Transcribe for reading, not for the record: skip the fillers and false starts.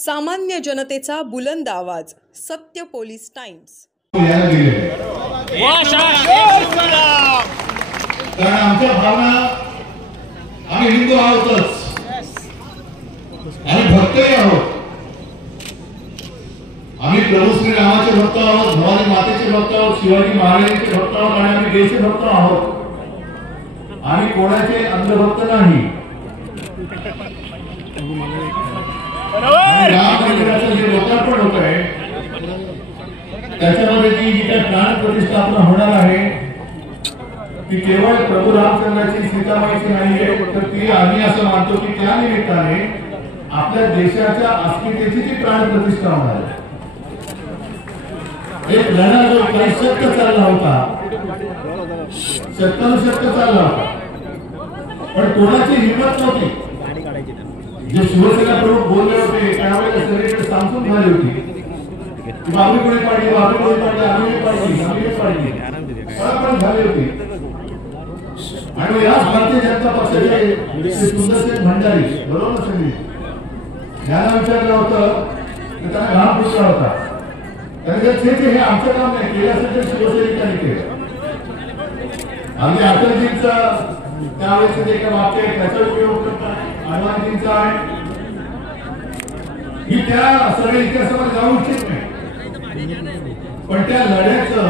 सामान्य जनतेचा बुलंद आवाज, सत्य पोलीस टाइम्स। कारण आमच्या भावना आम्ही हिंदू आहोतच, आम्ही भक्तही आहोत। आम्ही प्रभू श्री रामाचे भक्त आहोत, भवानी मातेचे भक्त आहोत, शिवाजी महाराजांचे भक्त आहोत आणि आम्ही देशभक्त आहोत। आम्ही कोणाचे अंधभक्त नाही। राम मंदिराचं जे लोकार्पण होत आहे त्याच्यामध्ये जी प्राण प्रतिष्ठापना होणार आहे ती केवळ प्रभू रामचंद्राची सीतामाईची नाहीये, तर ती आम्ही असं मानतो की त्या निमित्ताने आपल्या देशाच्या अस्मितेची ती प्राण प्रतिष्ठा होणार आहे। एक लढा जो काही शब्द चालला होता, शब्द चालला होता, पण कोणाची हिंमत नव्हती। जे शिवसेना प्रमुख बोलले होते त्यावेळेला सगळीकडे सांसून झाली होती की बाबरी कोणी पाडली, आम्ही पाडली पण झाली होती। आणि याच भारतीय जनता पक्षाचे सुंदरसेन भंडारी बरोबर सगळी ज्यांना विचारलं होतं तर त्यांना घाम फुटला होता। हे आमचं काम नाही, केलं असेल तर शिवसैनिकांनी केलं। आम्ही अटलजींचं त्यावेळेस जे काही वाक्य आहे त्याचा उपयोग करताय, हनुमानजींचा आहे। ही त्या सगळ्या इतिहासामध्ये जाऊ इच्छित नाही, पण त्या लढ्याचं